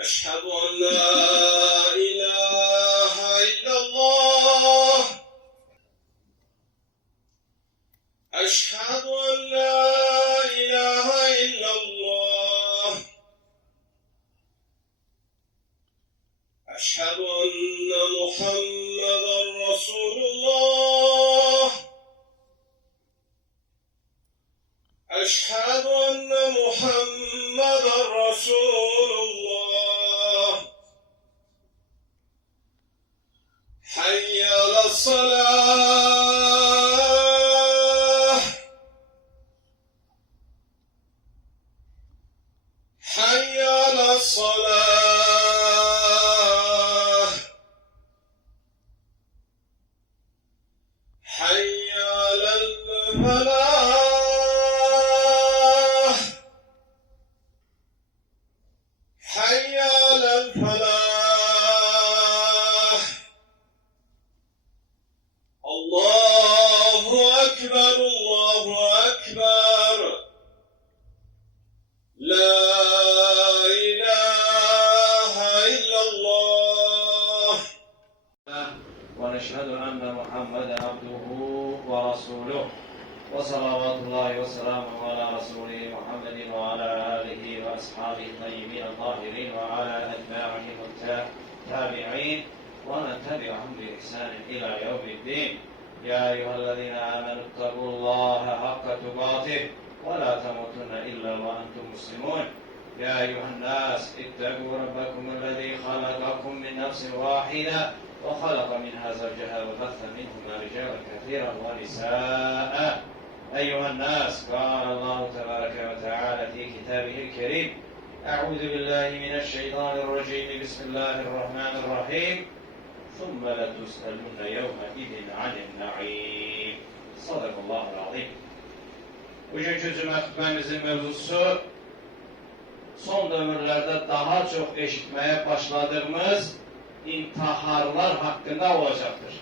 أشهد أن لا إله إلا الله أشهد أن لا إله إلا الله أشهد أن محمدا رسول الله أشهد أن محمدا رسول الله حي على الصلاة حي على الصلاة حي على الفلاح حي على الفلاح الله أكبر الله أكبر لا إله إلا الله ونشهد أن محمدا عبده ورسوله وصلوات الله وسلامه على رسوله محمد وعلى آله وأصحابه الطيبين الطاهرين وعلى أتباعهم التابعين ومن تبعهم بإحسان إلى يوم الدين. يا أيها الذين آمنوا اتقوا الله حق تقاته ولا تموتن إلا وأنتم مسلمون. يا أيها الناس اتقوا ربكم الذي خلقكم من نفس واحدة وخلق منها زوجها وبث منهما رجالا كثيرا ونساء. أيها الناس، قال الله تبارك وتعالى في كتابه الكريم: أعوذ بالله من الشيطان الرجيم، بسم الله الرحمن الرحيم، ثم لتسألن يومئذ عن النعيم. Sadakallahul azim. Bugünkü cümə xutbəmizin mövzusu son dövrlərdə daha çox eşitməyə başladığımız intiharlar haqqında olacaqdır.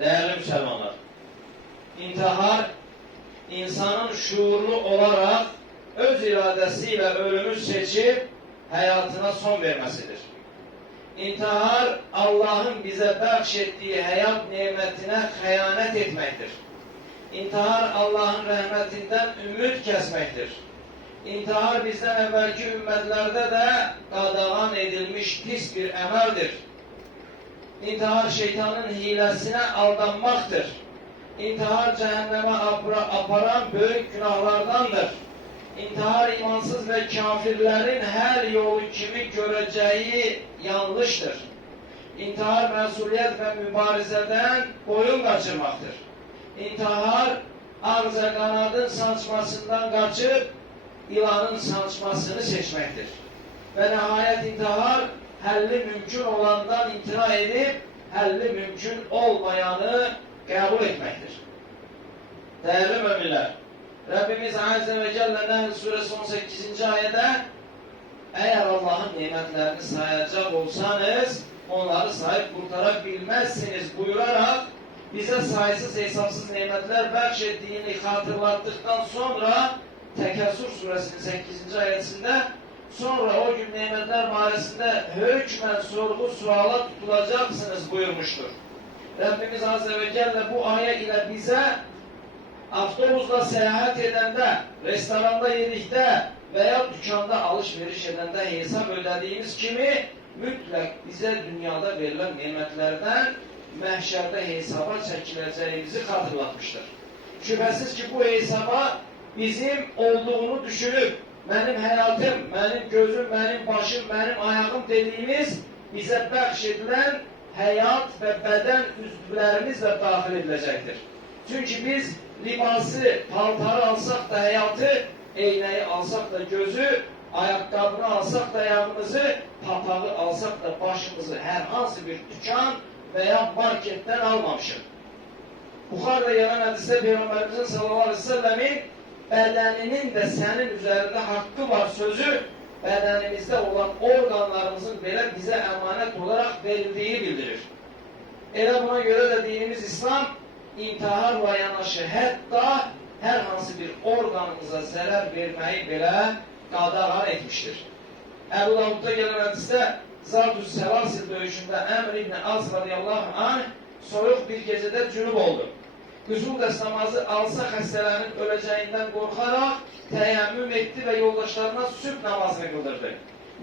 Değerli Müslümanlar, intihar insanın şuurlu olarak öz iradesiyle ölümü seçip hayatına son vermesidir. İntihar Allah'ın bize bəxşettiği hayat nimetine xəyanət etmektir. İntihar Allah'ın rahmetinden ümid kesmektir. İntihar bizden evvelki ümmetlerde de qadağan edilmiş pis bir emeldir. İntihar şeytanın hilesine aldanmaktır. İntihar cehenneme aparan büyük günahlardandır. İntihar imansız ve kafirlerin her yolu kimi göreceği yanlıştır. İntihar mesuliyet ve mübarizeden boyun kaçırmaktır. İntihar arza kanadın saçmasından kaçıp ilanın saçmasını seçmektir. Ve nihayet intihar həlli mümkün olandan imtina edip həlli mümkün olmayanı kabul etmektir. Değerli müminler, Rabbimiz Azze ve Celle Nahl Suresi 18. ayette eğer Allah'ın nimetlerini sayacak olsanız onları sayıp kurtarabilmezsiniz buyurarak bize sayısız hesapsız nimetler bəxşettiğini hatırlattıktan sonra Tekessür Suresinin 8. ayetinde sonra o gün nimetler mahallesinde hükmen sorgu suala tutulacaksınız buyurmuştur. Rabbimiz Azze ve Celle bu ayet ile bize avtobusla seyahat edende, restoranda yedikte veya dükkanda alışveriş edende hesap ödediğimiz kimi mütlak bize dünyada verilen nimetlerden məhşerde hesaba çekileceğimizi hatırlatmıştır. Şüphesiz ki bu hesaba bizim olduğunu düşünüp benim hayatım, benim gözüm, benim başım, benim ayağım dediğimiz bize bəxşedilen hayat ve beden üzvlərimizle dahil edilecektir. Çünkü biz libası, paltarı alsak da hayatı, eyneyi alsak da gözü, ayakkabını alsak da ayağımızı, papağı alsak da başımızı herhangi bir dükkan veya marketten almamışım. Buxarda gelen hadiste Peygamberimizin sallallahu aleyhi ve sellemin bedeninin de senin üzerinde hakkı var sözü bedenimizde olan organlarımızın belə bize emanet olarak verildiğini bildirir. Elə buna göre de dinimiz İslam intiharla yanaşı hatta hər hansı bir organımıza zarar vermeyi belə qadağan etmiştir. Əbu Davudda gələn hədisdə Zatü Selasil döyüşündə Əmr ibn Az radiyallahu anh soyuq bir gecədə cünub oldu. Qüsul dəst namazı alsa xəstələrin öləcəyindən qorxaraq təyəmmüm etdi və yoldaşlarına sübh namazını qıldırdı.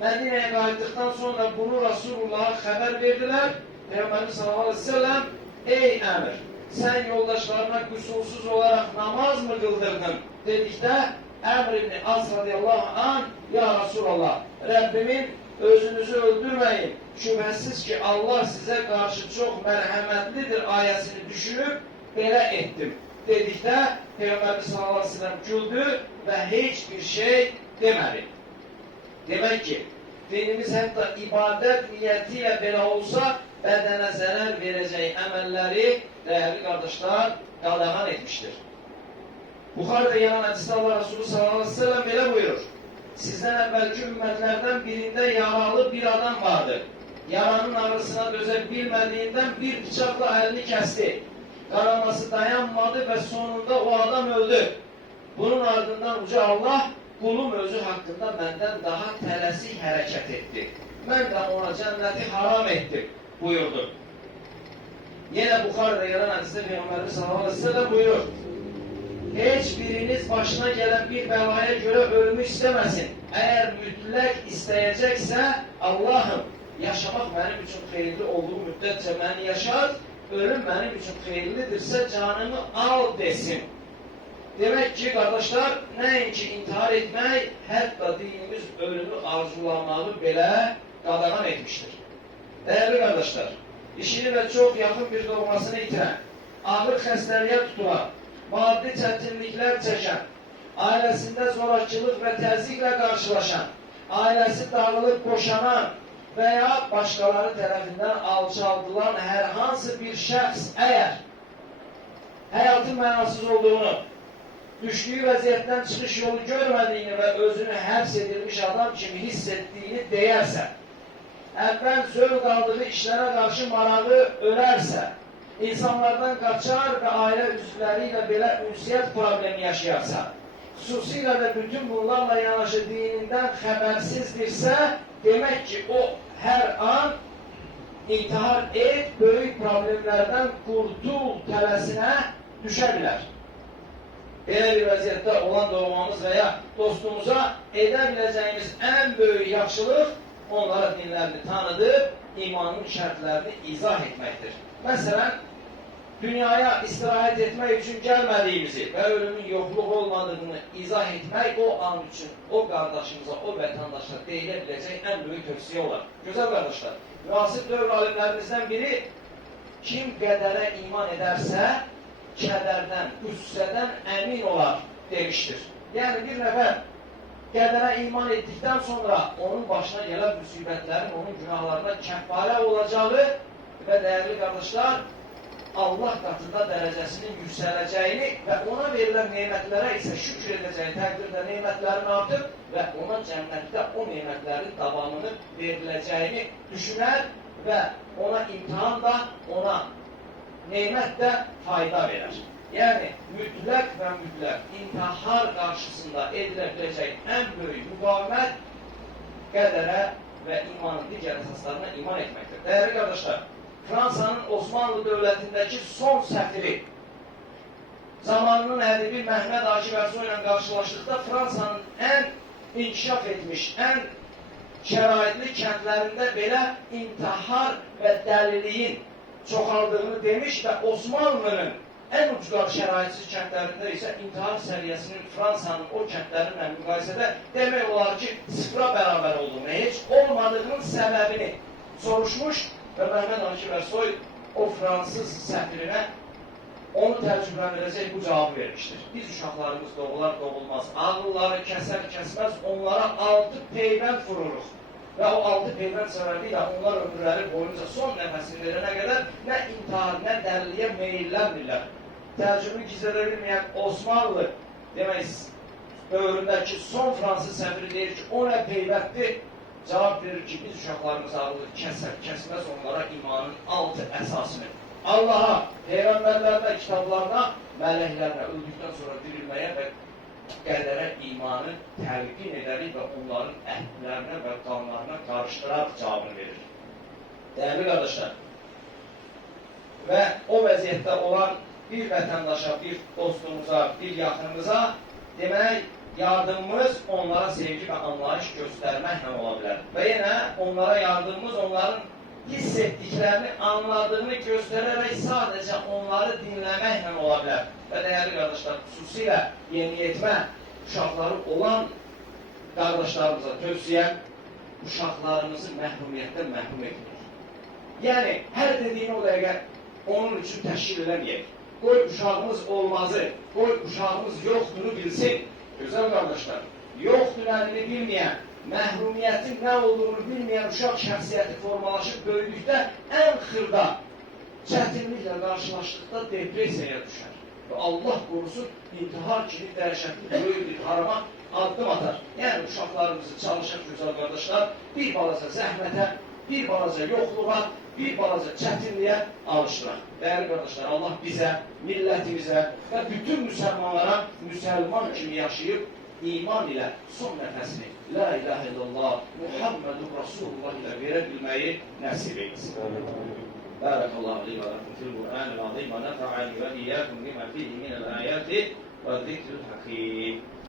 Mədinəyə qayıtdıqdan sonra bunu Rasulullah'a xəbər verdilər. Peyğəmbərimiz sallallahu aleyhi ve sellem, ey Əmr, sən yoldaşlarına qüsulsuz olaraq namaz mı qıldırdın? Dedikdə Əmr ibn Az radiyallahu anh, ya Rasulallah, Rəbbimin özünüzü öldürməyin, şübhəsiz ki Allah sizə qarşı çox mərhəmətlidir ayəsini düşünüb belə etdim. Dedikdə Peyğəmbərimiz sallallahu aleyhi ve sellem güldü və heç bir şey demədi. Demək ki, dinimiz hətta ibadət niyyəti ilə belə olsa, bədənə zərər verəcək əməlləri, dəyərli qardaşlar, qadağan etmişdir. Buxarıda gələn hədisdə Allah Resulü sallallahu aleyhi ve sellem belə buyurur. Sizdən əvvəlki ümmətlərdən birində yaralı bir adam vardı. Yaranın ağrısına dözə bilmədiyindən bir bıçaqla əlini kəsdi. Qanaması dayanmadı və sonunda o adam öldü. Bunun ardından uca Allah, qulum özü haqqında məndən daha tələsik hərəkət etdi. Mən də ona cənnəti haram etdim, buyurdu. Yenə Buxarıda gələn hədisdə Peyğəmbərimiz sallallahu aleyhi ve sellem buyurur. Heç biriniz başına gələn bir bəlaya görə ölümü istəməsin. Əgər mütləq istəyəcəksə, Allahım, yaşamaq mənim üçün xeyirli olduğu müddətcə məni yaşat, ölüm mənim üçün xeyirlidirsə canımı al desin. Demək ki, qardaşlar, nəinki intihar etmək, hətta dinimiz ölümü arzulamağı belə qadağan etmişdir. Dəyərli qardaşlar, işini və çox yaxın bir doğmasını itirən, ağır xəstəliyə tutulan, maddi çətinliklər çəkən, ailəsində zorakılıq və təzyiqlə qarşılaşan, ailəsi dağılıb boşanan və ya başqaları tərəfindən alçaldılan hər hansı bir şəxs əgər həyatın mənasız olduğunu, düşdüyü vəziyyətdən çıxış yolu görmədiyini və özünü həbs edilmiş adam kimi hiss etdiyini deyərsə, əvvəl zövq aldığı işlərə qarşı marağı ölərsə, insanlardan qaçar və ailə üzvləri ilə belə ünsiyyət problemi yaşayarsa, xüsusilə də bütün bunlarla yanaşı dinindən xəbərsizdirsə, demək ki, o hər an intihar et, böyük problemlərdən qurtul tələsinə düşə bilər. Belə bir vəziyyətdə olan doğmamız və ya dostumuza edə biləcəyimiz ən böyük yaxşılıq onlara dinlərini tanıdıb, imanın şərtlərini izah etməkdir. Məsələn, dünyaya istirahət etmək üçün gəlmədiyimizi və ölümün yoxluq olmadığını izah etmək o an üçün o qardaşımıza, o vətəndaşa deyilə biləcək ən böyük tövsiyə olar. Gözəl qardaşlar, müasir dövr alimlərimizdən biri kim qədərə iman edərsə, kədərdən, qüssədən əmin olar demişdir. Yəni bir nəfər qədərə iman etdikdən sonra onun başına gələn müsibətlərin, onun günahlarına kəffarə olacağı və dəyərli qardaşlar, Allah qatında dərəcəsinin yüksələcəyini və ona verilən nemətlərə isə şükür edəcəyi təqdirdə nemətlərin artıb və ona cənnətdə o nemətlərin davamını veriləcəyini düşünər və ona imtihan da, ona nemət də fayda verər. Yəni, mütləq və mütləq intihar qarşısında edilə biləcək ən böyük müqavimət qədərə və imanın digər əsaslarına iman etməkdir. Dəyərli qardaşlar, Fransanın Osmanlı dövlətindəki son səfiri zamanının ədibi Məhməd Akif Ersoy ilə qarşılaşdıqda Fransanın ən inkişaf etmiş, ən şəraitli kəndlərində belə intihar və dəliliyin çoxaldığını demiş və Osmanlının ən ucqar şəraitsiz kəndlərində isə intihar səviyyəsinin Fransanın o kəndlərinlə müqayisədə demək olar ki, sıfıra bərabər olduğunu, heç olmadığının səbəbini soruşmuş və Məhməd Akif Ersoy o fransız səfirinə onu təcrübələndirəcək bu cavabı vermişdir. Biz uşaqlarımız doğular doğulmaz, ağılları kəsər kəsməz onlara 6 peyvənd vururuq. Və o 6 peyvənd səbəbiyle onlar ömürləri boyunca son nəfəsini verənə qədər nə intihar, nə dəliliyə meyillənmirlər. Təcrübəni gizlədə bilməyən Osmanlı demək dövründəki son fransız səfiri deyir ki, o nə peyvənddir? Cavab verir ki, biz uşaqlarımız ağılır, kəsər, kəsməz onlara imanın 6 əsasını. Allaha, peyğəmbərlərinə, kitablarına, mələklərinə, öldükdən sonra dirilməyə və qədərə imanı təlqin edərik və onların əhdlərinə və qanlarına qarışdıraraq cavabını verir. Dəyərli qardaşlar, və o vəziyyətdə olan bir vətəndaşa, bir dostumuza, bir yaxınımıza demək, yardımımız onlara sevgi və anlayış göstərməklə ola bilər. Və yenə onlara yardımımız onların hiss etdiklərini, anladığını göstərərək sadəcə onları dinləməklə ola bilər. Və dəyərli qardaşlar, xüsusilə yeniyetmə uşaqları olan qardaşlarımıza tövsiyəm, uşaqlarımızı məhrumiyyətdən məhrum etmək. Yəni, hər dediyini o dəqiqə onun üçün təşkil eləməyək. Qoy uşağımız olmazı, qoy uşağımız yoxduru bilsin. Gözəl qardaşlar, yoxdurlarını bilməyən, məhrumiyyətin nə olduğunu bilməyən uşaq şəxsiyyəti formalaşıb böyüdükdə ən xırda çətinliklə qarşılaşdıqda depresiyaya düşər. Və Allah qorusun, intihar kimi dəhşətli böyük bir harama addım atar. Yəni, uşaqlarımızı çalışır, gözəl qardaşlar, bir balaca zəhmətə, bir balaca yoxluğa, bir balaca çətinliyə alışdıraq. Dəyərli qardaşlar, Allah bizə, millətimizə və bütün müsəlmanlara müsəlman kimi yaşayıb, iman ilə son nəfəsini La ilahe illallah, Muhammedun Rasulullah ilə verə bilməyi nəsib etsin. Barakallahu li və lakum fil Qur'an-ı azim və nafa'ani və iyyəkum lima fihi minəl ayati və zikril hakim.